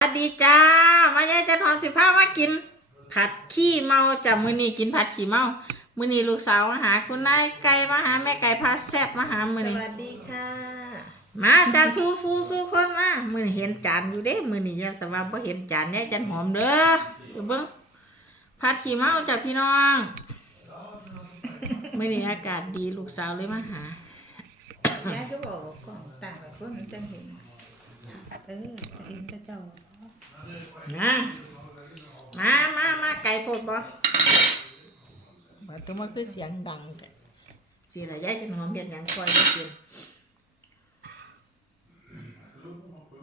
สวัสดีจ้า มายายจันหอมสิพามากิน ผัดขี้เมาจ้ะมื้อนี้กินผัดขี้เมามื้อนี้ลูกสาวมาหาคุณนายไก่มาหาแม่ไก่พาแซ่บมาหามื้อสนี้วัสดีค่ะ มาจ้าสู้ฟูสู้คนมามื้อนี้เห็นจานอยู่เด้ มื้อนี้อย่าสว่าบ่เห็นจานแน่จันหอมเด้อเดี๋ยวเบิ่งผัดขี้เมาจ้ะพี่น้องมื้อนี้อากาศดีลูกสาวเลยมาหายายก็บอกว่ากล้องต่างแบบพวกนั้นจังเห็นเออจะเห็นแต่เจ้า นะมามามาไก่โพดบ่มาตัวมันคือเสียงดังจ้ะสิละยายจันหอมเฮ็ดหยังคอยได้กิน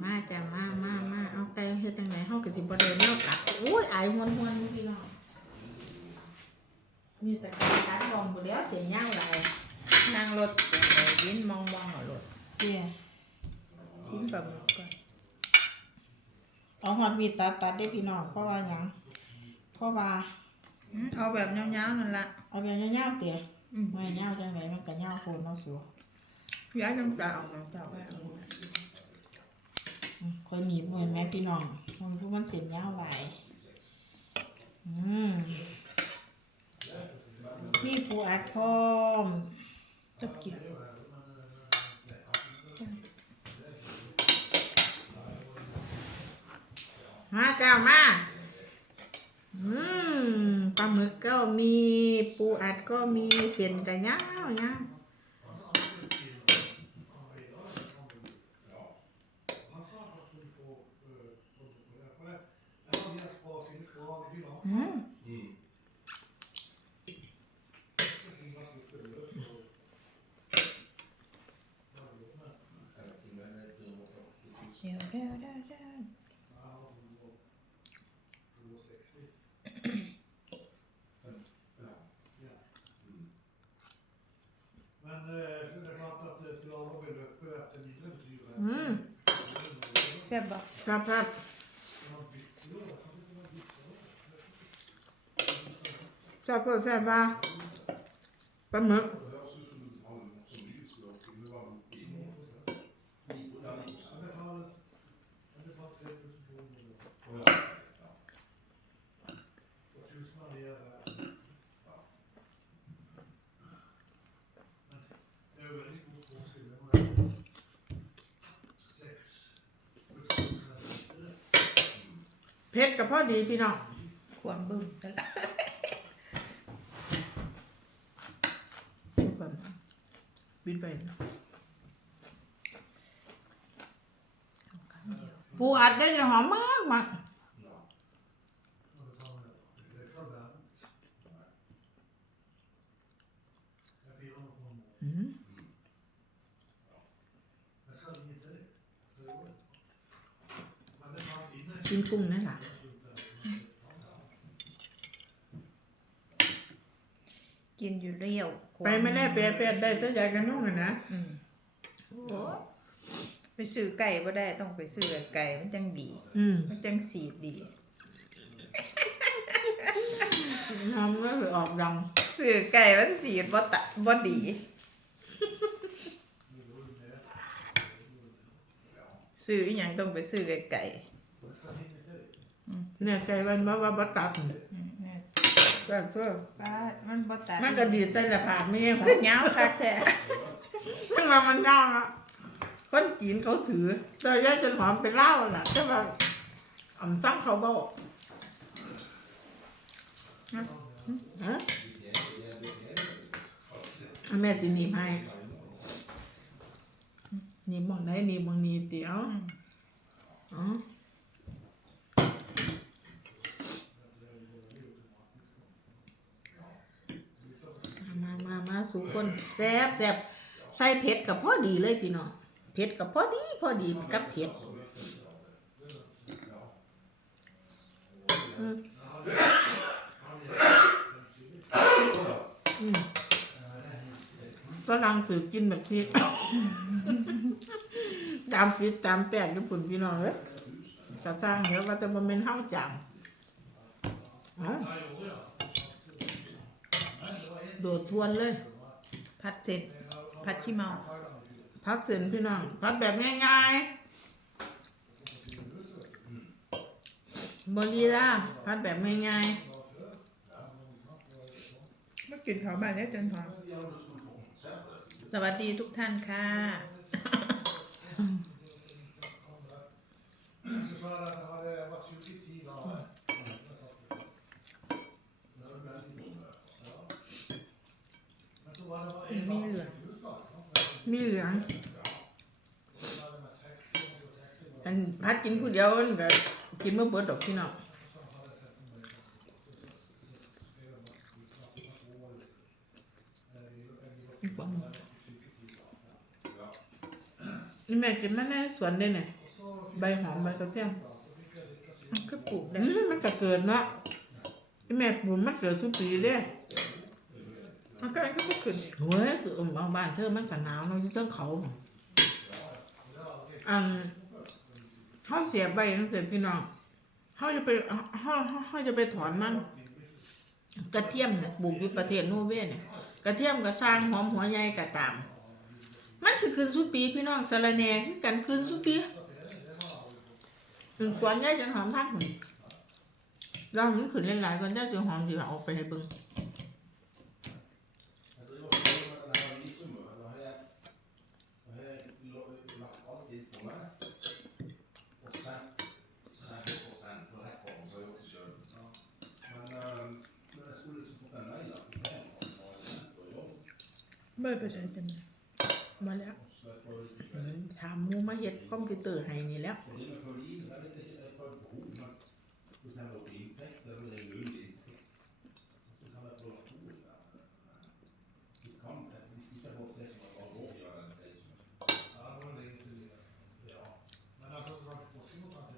มาจ้ะมามามาเอาไก่เฮ็ดจังไดเฮาก็สิบ่ได้แนวกัดอุ้ยอายมวนๆอยู่พี่น้องมีแต่ไก่กัดลองบ่แล้วเสียงยาวหลายนั่งรถเลยวินมองมองเอารถเสียชิ้นปลาหมึกก่อน เอาฮอดมีดตัดตัดได้พี่น้องเพราะว่าหยังเพราะว่าอืมเอาแบบยาวๆนั่นละเอาแบบยาวๆเตะอืมไม่ยาวจังไดมันก็ยาวโพดเนาะสัวยายต้องจ่าเอาน้ำจ่าไว้เอาอืมค่อยหนีบไว้แม่พี่น้องมันคือมันเสียงยาวหลายอืมนี่ปูอัดพร้อมจับเกี่ยว มาจ้ามาอืมปลาหมึกก็มีปูอัดก็มีเส้นก็ยาวยาวอืม เกี่ยวเดี๋ยวเดี๋ยวเดี๋ยว Men eh, det är klart att eh, till Robin uppe efter middag betyder det อืม แซ่บบ่ครับครับแซ่บเพื่อแซ่บบ้าปลาหมึก vad tusen man gör där. Det är väldigt svårt att se. Det var sex. เผ็ดกับพ่อดีพี่น้องความบึ้มกันละทุกคนบินไปคำเดียวปูอัดได้หอมมากมาก Det är klart det. Jag firar något på morgonen. อืม Jag ska inte det. Så det går. Men det fanns inne. กินกุ้งนั่นแหละกินอยู่เรียวไปไม่ได้เปรเปรได้แต่อยากจะนุ่งอะนะอืมไปซื้อไก่บ่ได้ต้องไปซื้อไก่มันจังดีอืมมันจังสีดดีทำก็คือออกดังซื้อไก่มันสีดบ่ตะบ่ดีซื้ออีหยังต้องไปซื้อไก่ ไก่เนี่ยใจมันว่าว่าบัตัดอืมเนี่ยแต่เพื่อป้ามันบ่ตัดมันก็ดีใจละผาดไม่ใช่มันยาวคักแท้มันมามันยาวอะคนจีนเขาถือแต่ย่าจนหอมเป็นเหล้าน่ะแต่ว่าอ่ำซ้ำเขาบอกฮะฮะเอาแม่สิหนีบให้หนีบมองไหนหนีบมองนี้เดี๋ยวอืมอ๋อมามามา สู่คนแซ่บแซ่บใส่เผ็ดกับพอดีเลยพี่น้องเผ็ดกับพอดีพอดีกับเผ็ดอืมอืมฝรั่งถือกินแบบนี้จามปิดจามแปดญี่ปุ่นพี่น้องเลยกระสร้างเดี๋ยวว่าจะมาเป็นห้าวจามโดดทวนเลย ผัดเสร็จผัดขี้เมา พัดเส้นพี่น้องพัดแบบง่ายบรีล่าพัดแบบง่ายมากินข้าวบ้านได้จนหอมสวัสดีทุกท่านค่ะ Så sa jag att det hade varit 20 timmar. Men så var det bara มี en เหลือง ๆ มีเหลือง อันพัดกินผู้เดียวมันก็กินเมื่อเบิดดอกพี่น้องนี่แม่กินมาในสวนได้เนี่ยใบหอมใบกระเทียมมันก็ปลูกอืได้มมันก็เกิดเนาะนี่แม่ปลูกมันเกิดทุกปีเด้ มันก็มันก็บ่ขึ้นเว้ยคือเอาบ้านเธอมันก็หนาวเนาะอยู่เทิงเขาอันเฮาเสียใบจังซี่พี่น้องเฮาจะไปเฮาเฮาเฮาจะไปถอนมัน กระเทียมเนี่ยปลูกอยู่ประเทศโนเวย์เนี่ยกระเทียมก็สร้างหอมหัวใหญ่ก็ตาม มันสิขึ้นสุปีพี่น้องสะระแหน่คือกันขึ้นสุปีถึงสวนยายจันหอมทักนี่เรามันขึ้นหลายๆคนยายจันหอมสิเอาออกไปให้เบิ่ง เบิดไปใส่จังมาแล้วถามหมูมาเฮ็ดคอมพิวเตอร์ให้นี่แหล้ว alltså, det var inte på så något annat.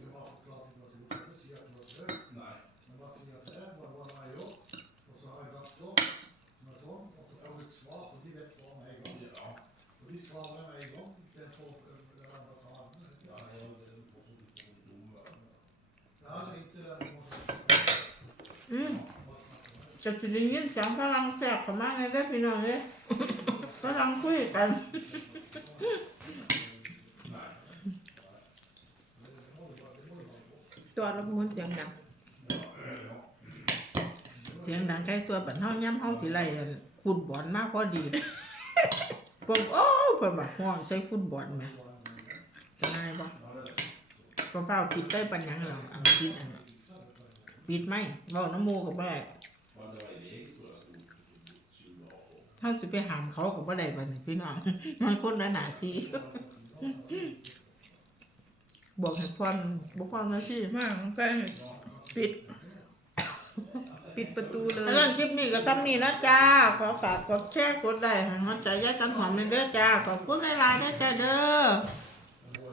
Det var förklarat till oss. Det var inte att det var Men bara säga att det är bara vad man gör. Och så har jag lagt dem med sån. Och så får vi ett svar. Och de vet vad med en gång. Och de svarar med en gång. Den får den andra svaren. Ja, det är inte den. อืม จะสิได้ยินเสียงฝรั่งแซ่บเข้ามาเลยเด้อพี่น้องเด้อฝรั่งคุยกัน ตัวละมุนเสียงดัง เสียงดังใกล้ตัวปันเฮาย่ำเฮาสิไล่อันฟุตบอลมาพอดีพวกโอ้เพิ่นว่าฮ้อนใส่ฟุตบอลแหมง่ายบ่ก็เฝ้าปิดได้ปัญญังหรอกอันปิดอันนั้นปิดไหมเว้าน้ำหมูก็บ่ได้ ถ้าสิไปหามเขากับ่ได้บัดนี้พี่น้อง มันคนละหนาที่ บอกให้ความบ่ความหน้าที่มากมันก็ปิด ปิดประตูเลย แล้วคลิปนี้ก็ทำนี้นะจ้า ขอฝากกดแชร์กดไลค์ให้หัวใจแยกกันหอมเลยเด้อจ้า ขอบคุณหลายๆเด้อจ้าเด้อ